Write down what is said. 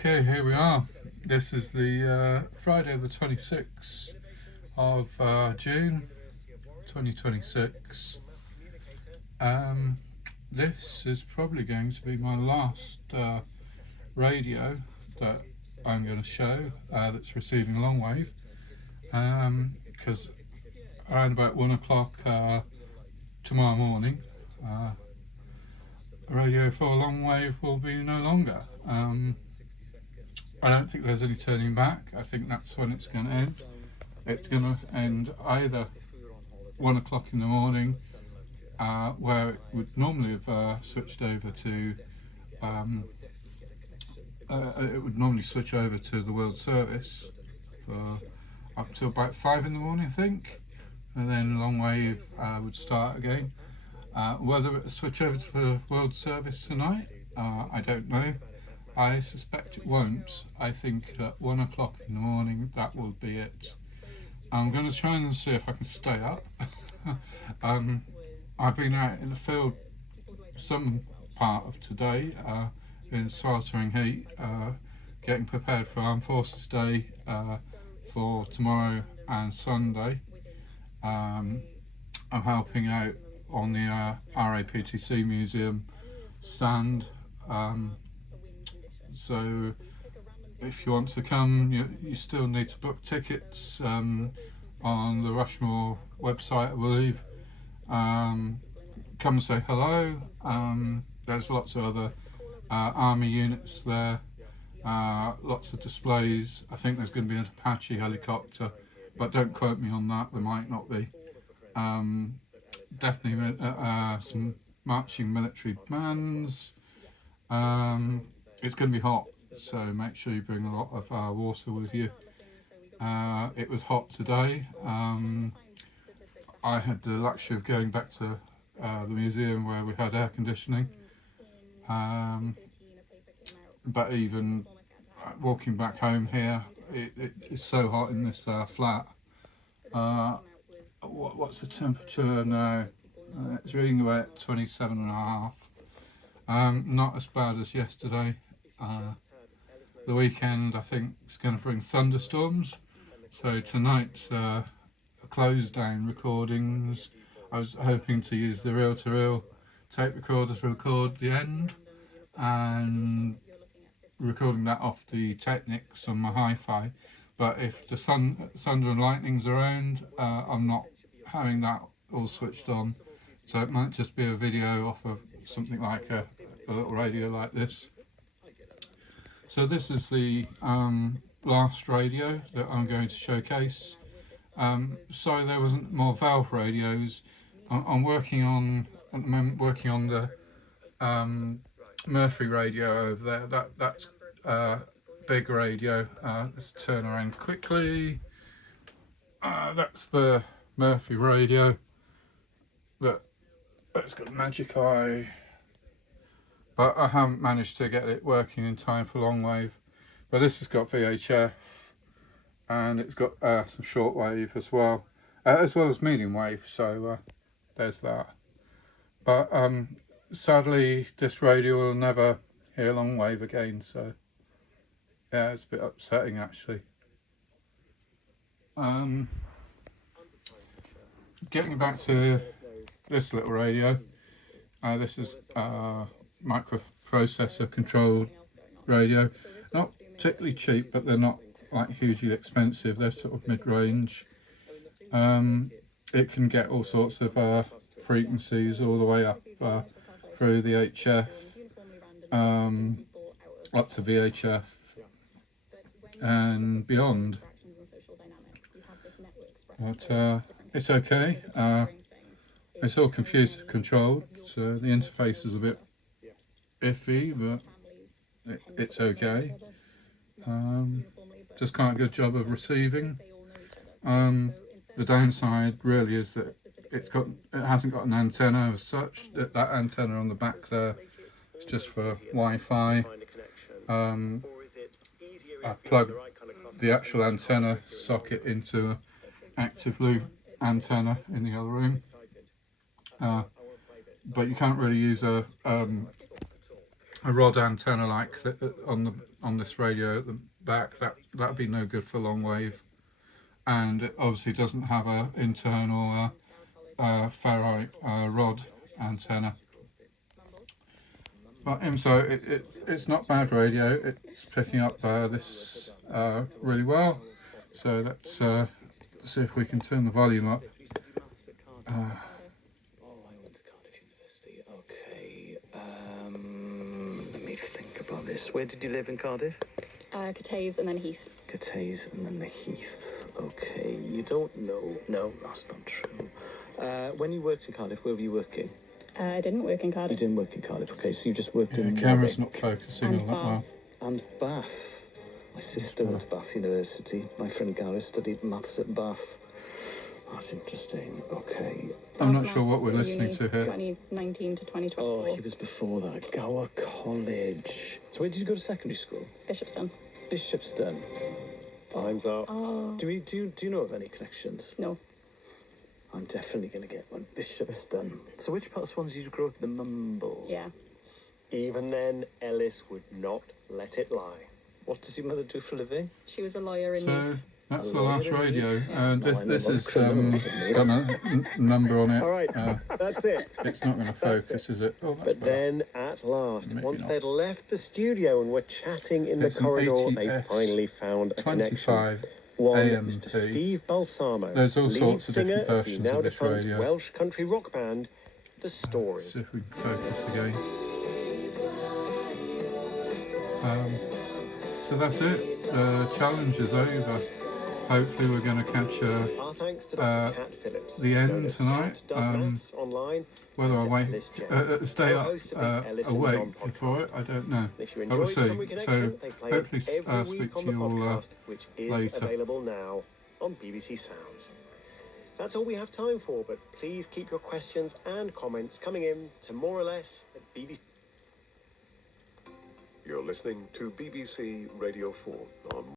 Okay, here we are. This is the Friday the 26th of June 2026. This is probably going to be my last radio that I'm going to show that's receiving long wave, because around about 1 o'clock tomorrow morning, radio for long wave will be no longer. I don't think there's any turning back. I think that's when it's going to end. It's going to end either 1 o'clock in the morning, where it would normally have switched over to, it would normally switch over to the World Service for up till about 5 in the morning, I think, and then long wave would start again. Whether it will switch over to the World Service tonight, I don't know. I suspect it won't. I think at 1 o'clock in the morning that will be it. I'm going to try and see if I can stay up. I've been out in the field some part of today in sweltering heat, getting prepared for Armed Forces Day for tomorrow and Sunday. I'm helping out on the RAPTC Museum stand. So if you want to come, you still need to book tickets on the Rushmore website, I believe. Come and say hello. There's lots of other army units there, lots of displays. I think there's going to be an Apache helicopter, but don't quote me on that, there might not be. Definitely some marching military bands. It's going to be hot, so make sure you bring a lot of water with you. It was hot today. I had the luxury of going back to the museum where we had air conditioning, but even walking back home here, it is so hot in this flat. What's the temperature now? It's reading about 27.5. Not as bad as yesterday. The weekend, I think, is going to bring thunderstorms. So tonight's close down recordings, I was hoping to use the reel-to-reel tape recorder to record the end, and recording that off the Technics on my hi-fi. But if the thunder and lightning's around, I'm not having that all switched on. So it might just be a video off of something like a little radio like this. So this is the last radio that I'm going to showcase. Sorry there wasn't more valve radios. I'm working on, at the moment, working on the Murphy radio over there. That's big radio. Let's turn around quickly. That's the Murphy radio. It's got magic eye, but I haven't managed to get it working in time for long wave. But this has got VHF, and it's got some short wave as well as medium wave. So there's that. But sadly, this radio will never hear long wave again. So yeah, it's a bit upsetting actually. Getting back to this little radio, this is microprocessor controlled radio. Not particularly cheap, but they're not like hugely expensive. They're sort of mid-range. It can get all sorts of frequencies all the way up through the HF, up to VHF and beyond. But it's okay. It's all computer controlled, so the interface is a bit iffy, but it's okay. Does quite a good job of receiving. The downside really is that it hasn't got an antenna as such. That antenna on the back there is just for Wi-Fi. I plug the actual antenna socket into an active loop antenna in the other room. But you can't really use a a rod antenna like on this radio at the back, that'd be no good for long wave, and it obviously doesn't have a internal ferrite rod antenna. But so it's not bad radio. It's picking up this really well. So let's see if we can turn the volume up. Where did you live in Cardiff? Cattays and then Heath. Cattays and then the Heath. Okay, you don't know. No, that's not true. When you worked in Cardiff, where were you working? I didn't work in You Cardiff. didn't work in Cardiff, okay, so you just worked in... The camera's not focusing And all that well. And Bath. My sister went to Bath University. My friend Gareth studied maths at Bath. That's interesting. Okay. I'm not sure what we're listening to here. 2019 to 2024. Oh, he was before that. Gower College. So where did you go to secondary school? Bishopston. Bishopston. Time's up. Oh. Do you know of any connections? No. I'm definitely going to get one. Bishopston. So which part of Swansea did you grow up in? The Mumble? Yeah. Even then, Ellis would not let it lie. What does your mother do for a living? She was a lawyer in So that's the Hello, last lady. radio, Yeah. and No, I know this what is a criminal it's got a number on it. All right, that's it. It's not going to focus, is it? Oh, that's But better. then, at last, Maybe once not. they'd left the studio and were chatting in It's the an corridor, they finally found a connection. 25 One, AMP. Mr. Steve Balsamo, There's all lead sorts of different singer versions the now of this defunct radio. Welsh country rock band, The Story. See if we can focus again. So that's it. The challenge is over. Hopefully we're going to catch Our thanks to Dr. Cat Phillips. the end known as tonight. Cat Does Maths online. Whether I wait, This channel. stay up Co-host of the Ellis and awake John podcast. for it, I don't know. If you But we'll enjoyed see. Can We Connection, So they play hopefully it every speak week to on you the all podcast, which is later. available now on BBC Sounds. That's all we have time for, but please keep your questions and comments coming in to more or less at BBC. You're listening to BBC Radio 4 on